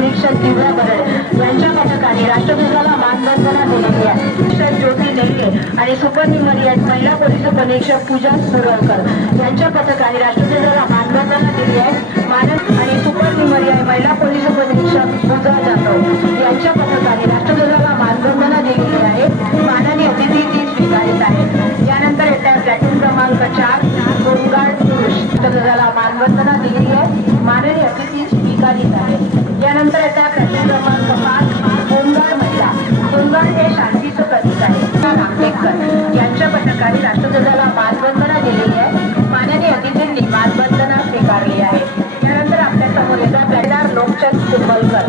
निरीक्षक दिव्या बरड यांच्या पथकाने राष्ट्रध्वजाला मानवंदना दिलेली आहे। ज्योती नेले आणि सुपरन्युमरियट महिला पोलीस उपनिरीक्षक पूजा सुरवकर यांच्या पथकाने राष्ट्रध्वजाला मानवंदना दिली आहे। मानद आणि सुपरन्युमरियट महिला पोलीस उपनिरीक्षक पूजा जाधव यांच्या पथकाने राष्ट्रध्वजाला मानवंदना दिलेली आहे। माननीय अतिथी ती स्वीकारत आहेत। यानंतर येत्या प्लॅटून क्रमांक 4 होमगार्ड पुरुष राष्ट्रध्वजाला मानवंदना दिलेली आहे। माननीय अतिथी स्वीकारित आहेत। यानंतर येत्या प्लॅटून क्रमांक 5 होमगार्ड महिला। होमगार्ड हे शांतीचं प्रतीक आहे। आंबेडकर यांच्या पथकाने राष्ट्रध्वजाला मानवंदना दिलेली आहे। माननीय अतिथींनी मानवंदना स्वीकारली आहे। यानंतर आपल्या समोर येत्या प्लॅटदार लोकचंद कुंभलकर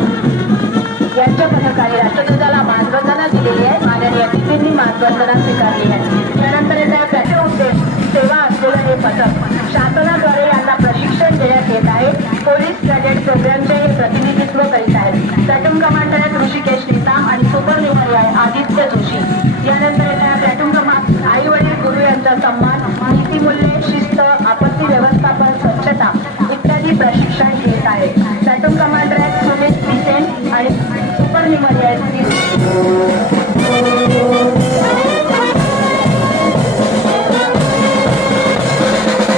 यांच्या पथकाने राष्ट्रध्वजाला मानवंदना दिलेली आहे। माननीय अतिथींनी मानवंदना स्वीकारली आहे। यानंतर येत्या प्लॅटून उद्देश सेवा असलेलं हे पथक शासनाद्वारे यांना प्रशिक्षण देण्यात येत आहे। पोलीस कॅडेट प्रोग्रामचे हे प्रतिनिधित्व करीत आहेत। प्लॅटून कमांडर ऋषिकेश नेता आणि सुपरन्युमरियट आदित्य जोशी। यानंतर येत्या प्लॅटून क्रमांक आई वडील गुरु यांचा सन्मान, नीतिमूल्ये, शिस्त, आपत्ती व्यवस्थापन, स्वच्छता इत्यादी प्रशिक्षण घेत आहेत। प्लॅटून कमांडर सुमित बिसेन आणि सुपरन्युमरियट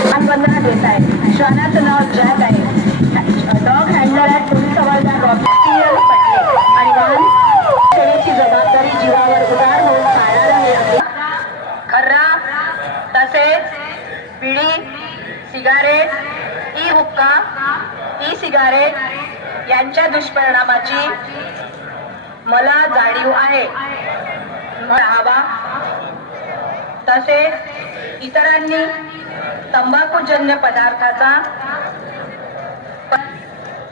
मानवंदना देत आहेत। श्वानाचं नाव जॅक आहे। डॉग हँडलर आहेत पोलीस हवालदार रॉबर्ट पटले आणि वाहन सेवेची जबाबदारी जीवावर उदार होऊन पाळणार आहे। खर्रा तसेच बिडी, सिगारेट, ई हुक्का, ई सिगारेट यांच्या दुष्परिणामाची मला जाणीव आहे। हवा तसेच इतरांनी तंबाखूजन्य पदार्थाचा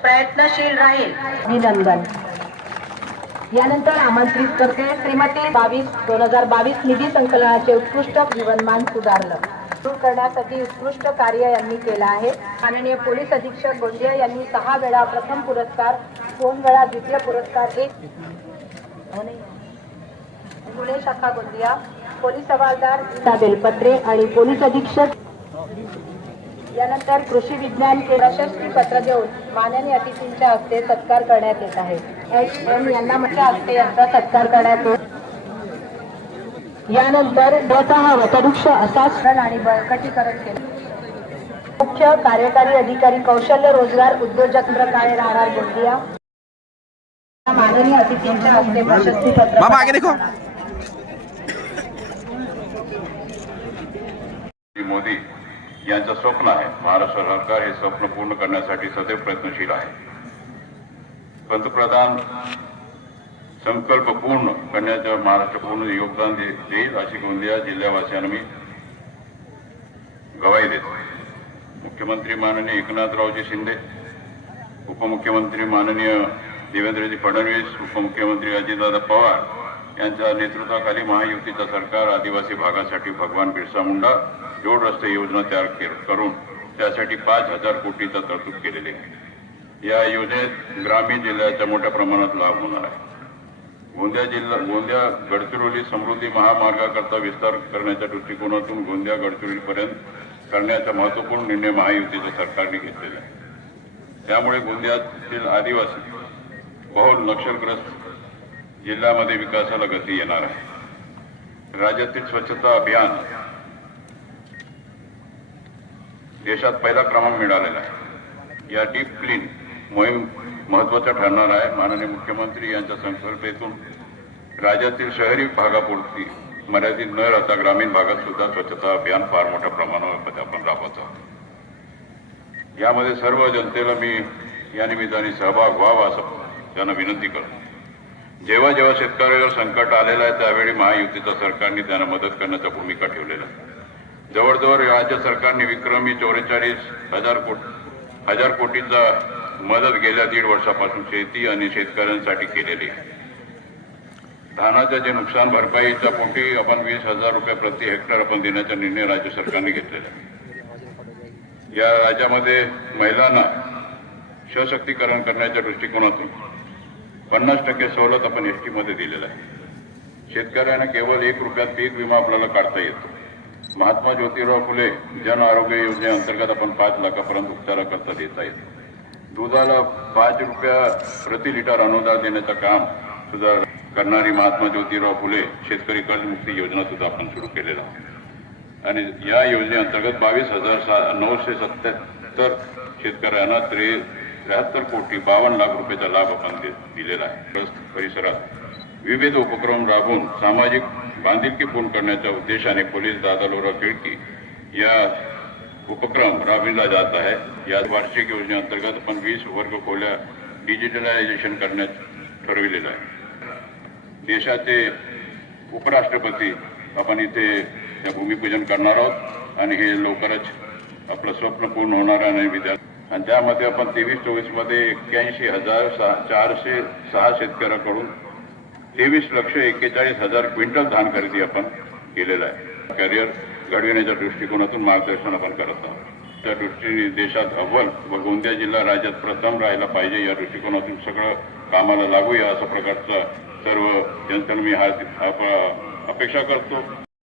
प्रयत्नशील राहील। अभिनंदन। यानंतर आमंत्रित करते श्रीमती 2022 निधी संकलनाचे उत्कृष्ट जीवनमान सुधारलं सुरू करण्यासाठी उत्कृष्ट कार्य यांनी केलं आहे। माननीय पोलीस अधीक्षक गोंदिया यांनी 6 वेळा प्रथम पुरस्कार, 2 वेळा द्वितीय पुरस्कार, 1 पुणे शाखा गोंदिया पोलीस हवालदार बेलपत्रे आणि पोलीस अधीक्षक यानंतर कृषी विज्ञान प्रशस्ती पत्र देऊन माननीय अतिथींच्या हस्ते सत्कार करण्यात येत आहे। HM यांना माझ्या हस्ते यांचा सत्कार करण्यात येतो। यानंतर स्वतः वटवृक्ष असाच आणि बळकटीकरण केले। मुख्य कार्यकारी अधिकारी कौशल्य रोजगार उद्योजक काळे राहणार गोंदिया माननीय अतिथींच्या हस्ते प्रशस्ती पत्र। मोदी यांचं स्वप्न आहे। महाराष्ट्र सरकार हे स्वप्न पूर्ण करण्यासाठी सदैव प्रयत्नशील आहे। पंतप्रधान संकल्प पूर्ण करण्याच्या महाराष्ट्र पूर्ण योगदान देईल अशी गोंदिया जिल्ह्यावासियांना मी गवाही देतो। मुख्यमंत्री माननीय एकनाथरावजी शिंदे, उपमुख्यमंत्री माननीय देवेंद्रजी फडणवीस, उपमुख्यमंत्री अजितदादा पवार यांच्या नेतृत्वाखाली महायुतीचं सरकार आदिवासी भागासाठी भगवान बिरसा मुंडा जोड रस्ते योजना तयार करून त्यासाठी 5,000 कोटीचा तरतूद केलेली आहे। या योजनेत ग्रामीण जिल्ह्याचा मोठ्या प्रमाणात लाभ होणार आहे। गोंदिया गडचिरोली समृद्धी महामार्गाकरता विस्तार करण्याच्या दृष्टिकोनातून गोंदिया गडचिरोलीपर्यंत करण्याचा महत्त्वपूर्ण निर्णय महायुतीच्या सरकारने घेतलेला आहे। त्यामुळे गोंदियातील आदिवासी बहुल नक्षलग्रस्त जिल्ह्यामध्ये विकासाला गती येणार आहे। राज्यातील स्वच्छता अभियान देशात पहिला क्रमांक मिळालेला आहे। या डीप क्लीन मोहीम महत्त्वाचा ठरणार आहे। माननीय मुख्यमंत्री यांच्या संकल्पनेतून राज्यातील शहरी भागापुरती मर्यादित न राहता ग्रामीण भागात सुद्धा स्वच्छता अभियान फार मोठ्या प्रमाणावर आपण राबवतो। यामध्ये सर्व जनतेला मी या निमित्ताने सहभाग व्हावा असं त्यांना विनंती करतो। जेव्हा जेव्हा शेतकऱ्यावर संकट आलेलं आहे त्यावेळी महायुतीच्या सरकारने त्यांना मदत करण्याचा भूमिका ठेवलेला आहे। जवळजवळ राज्य सरकारने विक्रमी 44,000 कोटीचा मदत गेल्या 1.5 वर्षापासून शेती आणि शेतकऱ्यांसाठी केलेली आहे। धानाच्या जे नुकसान भरपाईच्या पोटी आपण 20,000 रुपये प्रति हेक्टर आपण देण्याचा निर्णय राज्य सरकारने घेतलेला आहे। या राज्यामध्ये महिलांना सशक्तीकरण करण्याच्या दृष्टिकोनातून 50% सवलत आपण एसटी मध्ये दिलेला आहे। शेतकऱ्यांना केवळ 1 रुपयात पीक विमा आपल्याला काढता येतो। महात्मा ज्योतिराव फुले जन आरोग्य योजनेअंतर्गत आपण 5 लाखापर्यंत उपचाराकरता देता येतो। दुधाला 5 रुपया प्रति लिटर अनुदान देण्याचं काम सुद्धा करणारी महात्मा ज्योतिराव फुले शेतकरी कर्जमुक्ती योजना सुद्धा आपण सुरू केलेला आहे. आणि या योजनेअंतर्गत 22,977 शेतकऱ्यांना 73 कोटी 52 लाख रुपयाचा लाभ आपण दिलेला आहे. परिसरात विविध उपक्रम राबवून सामाजिक बांधिलकी पूर्ण करण्याच्या उद्देशाने पोलीस दादालोरा खिडकी या उपक्रम राबविला जात आहे. या वार्षिक योजनेअंतर्गत आपण 20 वर्ग खोल्या डिजिटलायझेशन करण्यात ठरविलेलं आहे. देशाचे उपराष्ट्रपती आपण इथे भूमिपूजन करणार आहोत आणि हे लवकरच आपलं स्वप्न पूर्ण होणार आहे. आणि त्यामध्ये आपण 23-24 मध्ये 81,406 शेतकऱ्यांकडून 23,41,000 क्विंटल धान खरेदी आपण केलेलं आहे. करिअर घडविण्याच्या दृष्टिकोनातून मार्गदर्शन आपण करत आहोत. त्या दृष्टीने देशात अव्वल व गोंदिया जिल्हा राज्यात प्रथम राहायला पाहिजे या दृष्टिकोनातून सगळं कामाला लागूया अशा प्रकारचा सर्व जनतेला मी अपेक्षा करतो.